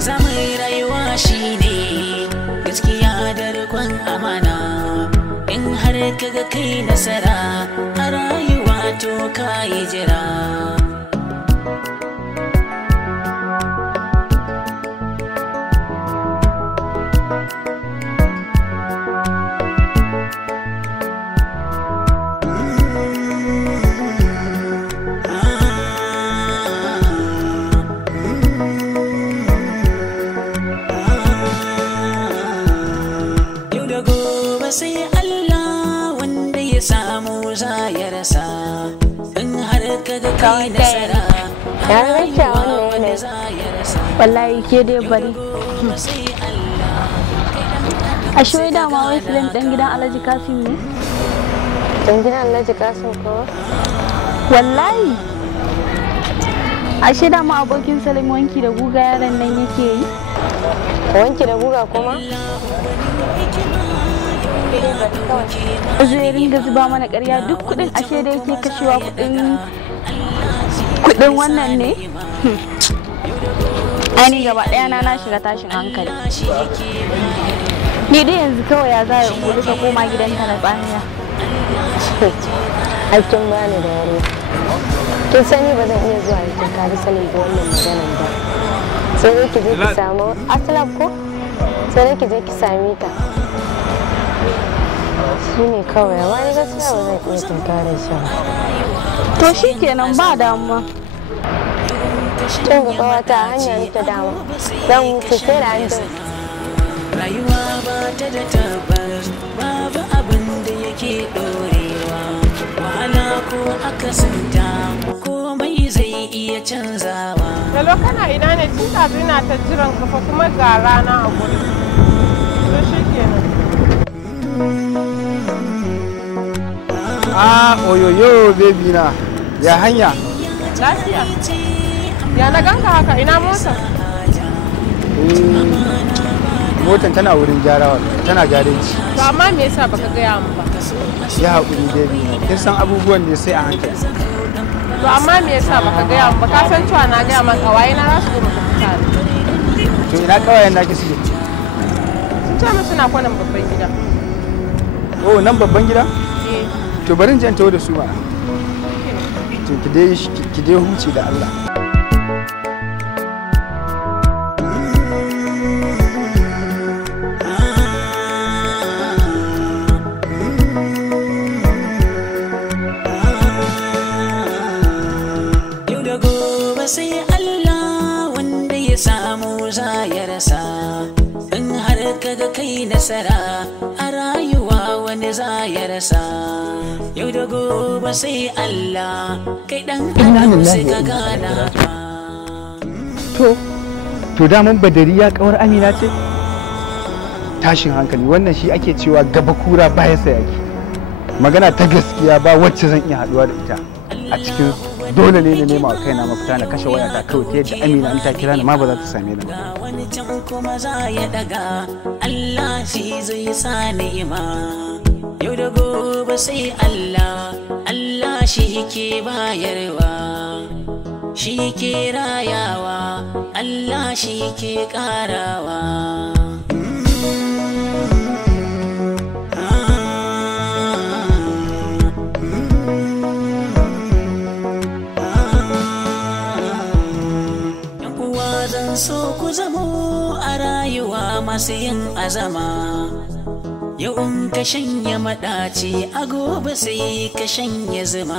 Zaman rayuwa shine gaskiya da rikon amana. In har kaga kai nasara a rayuwa to ka yi jira. Sai Allah wanda ya samu za ya rasa. In har kaga kai nasara a rayuwa wanda za ya rasa. Wallahi ke dai bari. Ashe wai dama wai filan dan gidan Alhaji Kasim ne? Dan gidan Alhaji Kasim ko? Wallahi. Ashe dama abokin Salim wanki da guga yaran nan yake yi? Wanki da guga kuma? Zai ringa zuba mana ƙarya duk kuɗin ashe da yake kashewa kuɗin wannan ne? Ani gaba ɗaya na shiga tashin hankali. Ni dai yanzu kawai ya za ya gudu ka koma gidanta na tsamiya. Hakkin bani da yare. Kin sani ba zan iya zuwa yankin kari sanin da wannan maganan ba. Sai dai ki je ki samu Aslam ko? Sai dai ki je ki same ta. Shi ne kawai, wani gaskiya ba zan iya tunkarar shi ba. To shi kenan ba damuwa. Cin gaba wata hanya nake dama. Zan wuce sai da an jin. Rayuwa ba ta da tabbas, babu abin da yake ɗorewa. Wahala ko akasinta, komai zai iya canzawa. Hello, kana ina ne? Tun ɗazu ina ta jiran kafa kuma ga rana a gurin. To shi kenan. Oyoyo baby na, ya hanya? Lafiya. Ya na ganka haka, ina motar? Motar tana wurin gyarawa, tana gareji. To amma me yasa baka gaya min ba? Ya haƙuri baby na, kin san abubuwan ne sai a hankali. To amma me yasa baka gaya min ba? Ka san cewa na gaya maka kawaye na za su zo maka fita. To ina kawayen naki suke? Sun ce min suna kwanan babban gida. Oh, nan babban gida? Eh. To bari in je in tawo da su ba. To ki dai huce da Allah. Yau da gobe sai Allah wanda ya samu za ya rasa. In har kaga kai nasara a rayuwa wani za ya rasa. Yau da gobe sai Allah kai dan adam sai ka gana. To daman Badariya kawar Amina ce? Tashin hankali wannan shi ake cewa gaba kura baya sayaki. Magana ta gaskiya ba wacce zan iya haduwa da ita a cikin dole ne na nema wa kaina mafita na kashe wayata kawai ta yadda Amina in ta kira ni ma ba za ta same ni ba. Wani can kuma za ya daga Allah shi zai sa ni'ima. Yau da gobe sai Allah, Allah shi ke bayarwa, shi ke rayawa, Allah shi ke karawa. Zan so ku zamo a rayuwa masu yin azama. Yau in ka shanya maɗaci a gobe sai ka shanya zuma.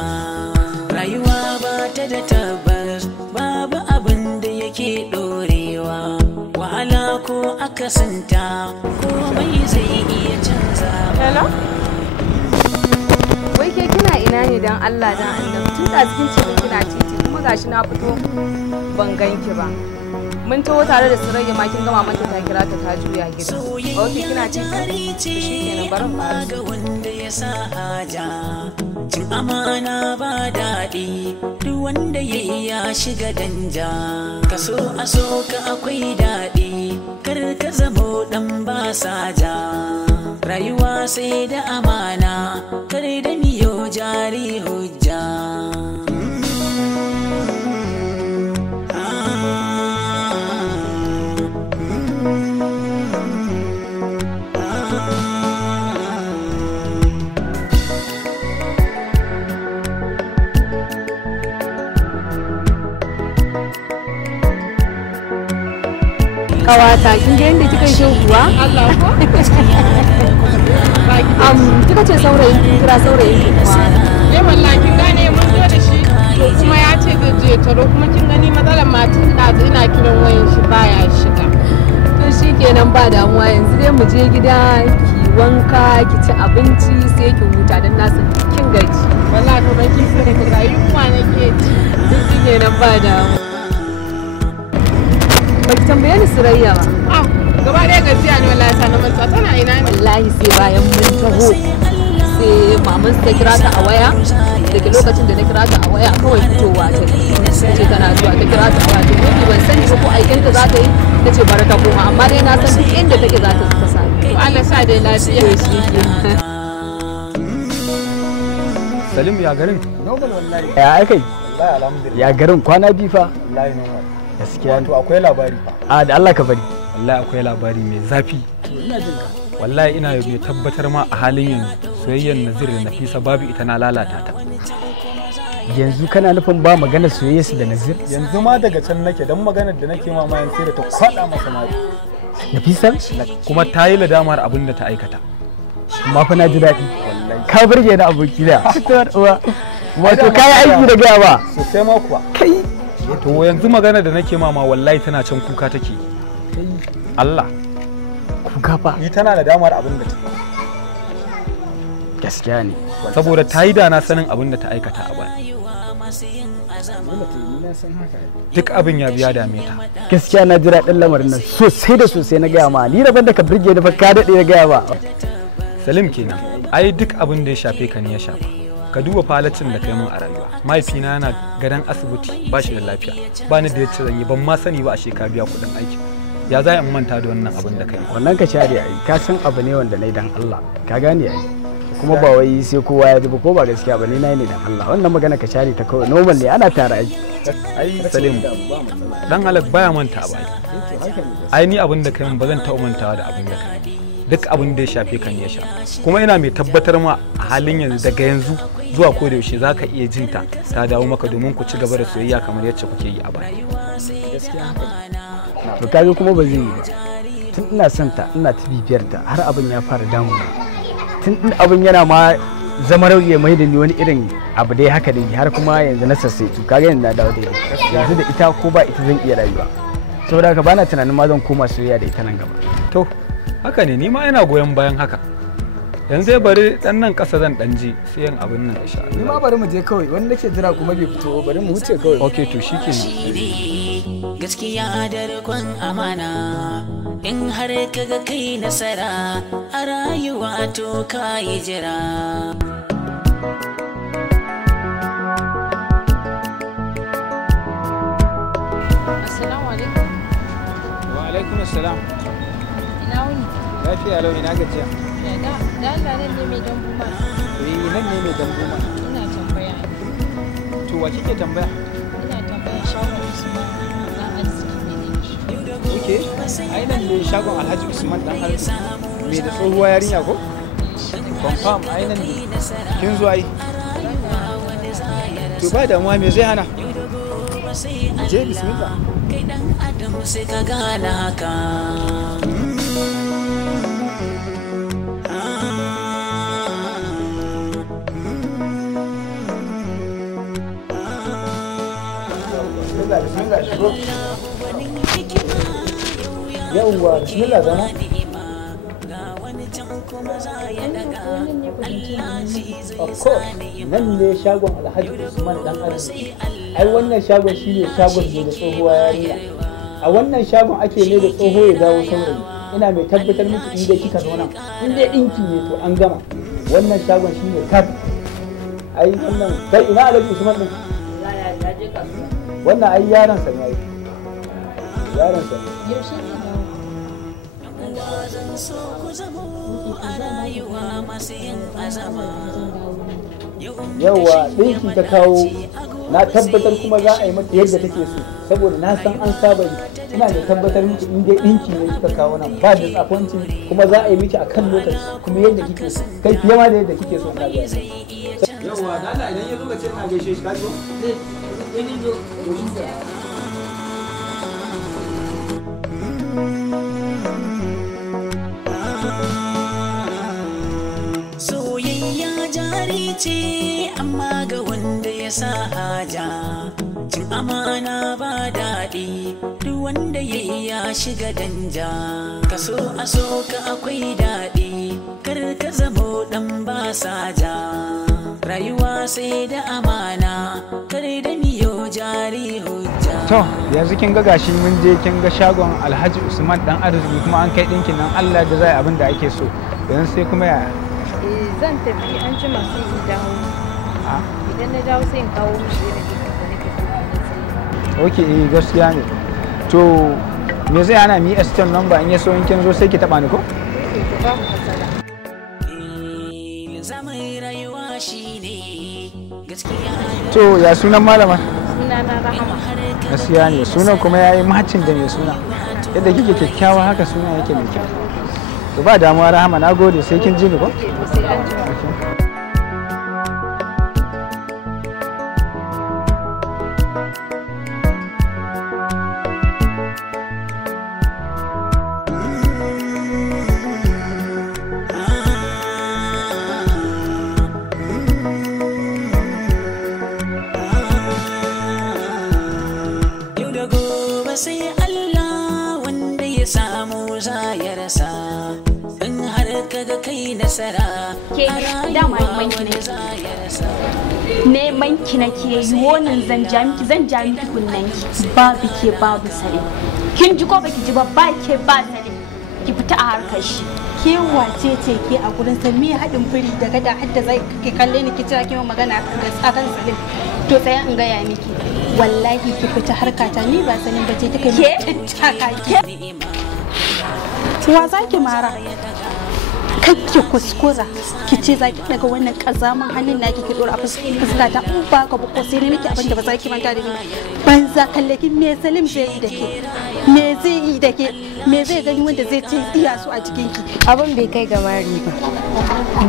Rayuwa ba ta da tabbas, babu abin da yake ɗorewa. Wahala ko akasinta, komai zai iya canzawa. Hello? Wai ke kina ina ne don Allah don Allah? Tun da cikin cikin kina titi kuma gashi na fito ban ganki ba. Mun taho tare da Surayya ma kin gama mata ta kira ta juya gida. Okay kina ciki? Shikenan barin ba. Ga wanda ya sa haja. Cin amana ba daɗi, duk wanda yayi ya shiga danja. Kaso a so ka akwai daɗi, kar ka zamo ɗan ba saja. rayuwa sai da amana kare da miyo jari hujja. Kawata kin ga yadda kika yi kuwa? Allah ko? Kika ce saurayi kin kira saurayi kuma. Wallahi kin gane mun zo da shi to kuma ya ce zai je taro kuma kin gani matsalar matin da ina kiran wayan shi baya shiga. To shikenan ba damuwa yanzu dai mu je gida ki wanka ki ci abinci sai ki huta dan na san kin gaji. Wallahi to ban kin sai ki rayuwa nake ji. Shikenan ba damuwa. Baki tambaye ni Surayya ba. Gaba ɗaya gajiya ne wallahi sa na manta tana ina ne. Wallahi sai bayan mun taho sai maman ta kira ta a waya daga lokacin da na kira ta a waya kawai fitowa ta ce tana zuwa ta kira ta a waya to ban sani ba ko aikin ta za ta yi ta ce bari ta koma amma dai na san duk inda take za ta kasa. To Allah sa dai lafiya. Salim ya garin? Normal wallahi. Ya aikai? Wallahi alhamdulillah. Ya garin kwana biyu fa? Wallahi normal. Gaskiya to akwai labari fa. A da Allah ka bari. Wallahi akwai labari mai zafi. Ina jin ka. Wallahi ina mai tabbatar ma a halin yanzu soyayyar Nazir da Nafisa babu ita na lalata ta. Yanzu kana nufin ba magana soyayya su da Nazir? Yanzu ma daga can nake dan maganar da nake ma mayan sai da ta kwada masa mari. Nafisa? Kuma ta yi ladamar abin da ta aikata. Amma fa na ji daɗi. Wallahi. Ka burge ni aboki da. Wato kai aiki da gaya ba. Sosai ma kuwa. Kai. To yanzu magana da nake mama wallahi tana can kuka take. Allah. Kuka fa? Ni tana da damar abin da ta. Gaskiya ne. Saboda ta yi da na sanin abin da ta aikata a baya. Duk abin ya biya dame ta. Gaskiya na ji daɗin lamarin nan sosai da sosai na gaya ma. Ni rabon da ka birge ni fa ka daɗe na gaya ba. Salim kenan. Ai duk abin da ya shafe ka ne ya shafa. Ka duba falacin da kai mun a rayuwa. Mahaifina yana gadon asibiti ba shi da lafiya. Ba ni da yacce zan yi ban ma sani ba a shekara biya kuɗin aiki. Ya za in manta da wannan abin da kai. Wannan ka share ai ka san abu ne wanda nayi dan Allah. Ka gane ai. Kuma ba wai sai kowa ya ji ba ko ba gaskiya ba ni nayi ne dan Allah. Wannan magana ka share ta kawai normal ne ana tare ai. Ai Salim dan halak baya manta ba. Ai ni abin da kai mun ba zan taɓa mantawa da abin da kai. Duk abin da ya shafe kan ya sha kuma ina mai tabbatar ma a halin yanzu daga yanzu zuwa ko da yaushe zaka iya jinta ta dawo maka domin ku ci gaba da soyayya kamar yacce kuke yi a baya. To kaga kuma ba zai yi ba tun ina son ta ina ta bibiyar ta har abin ya fara damu tun abin yana ma zama rauye mai da ni wani irin abu dai haka dai har kuma yanzu na sassaitu kaga yanzu na dawo daidai yanzu da ita ko ba ita zan iya rayuwa saboda haka bana tunanin ma zan koma soyayya da ita nan gaba. To haka ne ni ma ina goyon bayan haka yanzu bari dan nan kasa zan dan je sai yin abin nan insha Allah. Ni ma bari mu je kawai wani nake jira kuma bai fito bari mu wuce kawai. Okay to shikenan. Gaskiya da rikon amana in har kaga kai nasara a rayuwa to kai jira. Assalamu alaikum. Wa alaikum assalam. Lafiya lau ina gajiya. Da Allah nan ne mai dambu ma. Nan ne mai dambu ma. Ina tambaya. To wa kike tambaya? Ina tambaya shagon Usman dan arziki ne. Okay. Ai nan ne shagon Alhaji Usman dan arziki. Me da tsohuwa yarinya ko? Confirm ai nan ne. Kin zo ai. To ba damuwa me zai hana? Je bismillah. Kai dan adam sai ka gane haka. Yawwa bismillah zama. Of course nan ne shagon Alhaji Usman dan arziki. Ai wannan shagon shine shagon ne da tsohuwa yarinya. A wannan shagon ake ne da tsoho ya dawo saurayi. Ina mai tabbatar miki in dai kika zo nan in dai dinki ne to an gama. Wannan shagon shine kaf. Ai wannan kai ina Alhaji Usman din? Ya je kasuwa. Wannan ai yaron sa ne ai. Yaron sa. Yaushe ne dawo? yawa ɗinki ta kawo, na tabbatar kuma za a yi mata yadda take so, saboda na san an saba yi. Ina da tabbatar miki in dai ɗinki ne kika kawo nan ba da tsafanci, kuma za a yi miki a kan lokaci kuma yadda kike so, kai fiye ma da yadda kike so na ga. Yawa dala idan ya zo ka ce ina gaishe shi ka zo? Soyayya jari ce amma ga wanda ya sa haja, cin amana ba daɗi duk wanda ya shiga danja. Kaso a so ka akwai daɗi kar ka zamo ɗan ba saja, rayuwa sai da amana kar da miyo jari hujja. To yanzu kin ga gashi mun je kin ga shagon Alhaji Usman dan arziki kuma an kai ɗinkin nan Allah da zai abin da ake so. Yanzu sai kuma ya zan tafi an jima sai in dawo. Idan na dawo sai in kawo mishi da nake. Ok, gaskiya ne. To me zai hana mi eston number in ya so in kin zo sai ki taba ni ko? Ba mu matsala. To ya sunan malama? Sunana Rahama. Gaskiya ne, sunan kuma yayi macin da mai suna. Yadda kike kyakkyawa haka suna yake mai kyau. To ba damuwa Rahama, na gode, sai kin ji ni ko? Sai an jima. Sai Allah wanda ya samu za ya rasa, in har kaga kai nasara Ke dama banki ne. Neman ki nake yi wonin zan ja miki kunnen ki. Babu ke babu sare. Kin ji ko baki ji ba ke ba sare. Ki fita a harkar shi. Ke wace ce ke a gurin sa me haɗin biri da gada hadda zai kike kalle ni ki ce ki magana akan Salim. To tsaya in gaya miki. Wallahi ki fita harkata ni ba sanin bace kika ke wa zaki mara kake kuskura ki ce zaki daga wannan kazaman halin naki ki dora fuskata in ba ka ko sai ne miki abin da ba zaki manta da ni banza kalle ki me Salim zai yi da ke me zai yi da ke me zai gani wanda zai ce iya su a cikin ki abin bai kai ga mari ba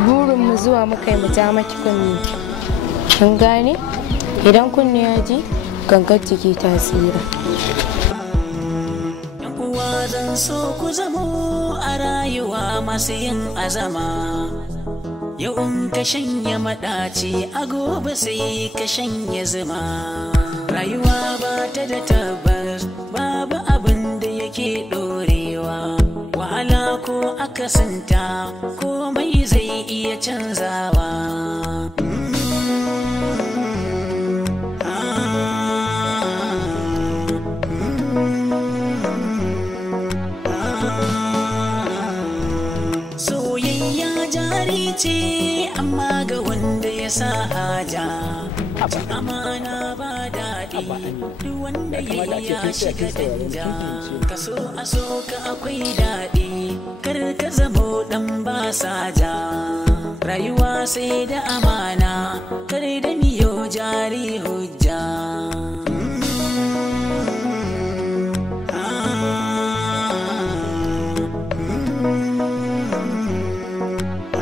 burin mu zuwa muka yi mu ja maki kunni kin gane idan kunni ya ji gangar jiki tasira. Uwa zan so ku zamo a rayuwa masu yin azama, yau in ka shanya maɗaci a gobe sai ka shanya zuma. Rayuwa ba ta da tabbas, babu abin da yake ɗorewa, wahala ko akasinta komai zai iya canzawa. Ce amma ga wanda ya sa haja, amana ba daɗi duk wanda ya shiga danja. Kaso a so ka akwai daɗi kar ka zamo ɗan ba saja, rayuwa sai da amana.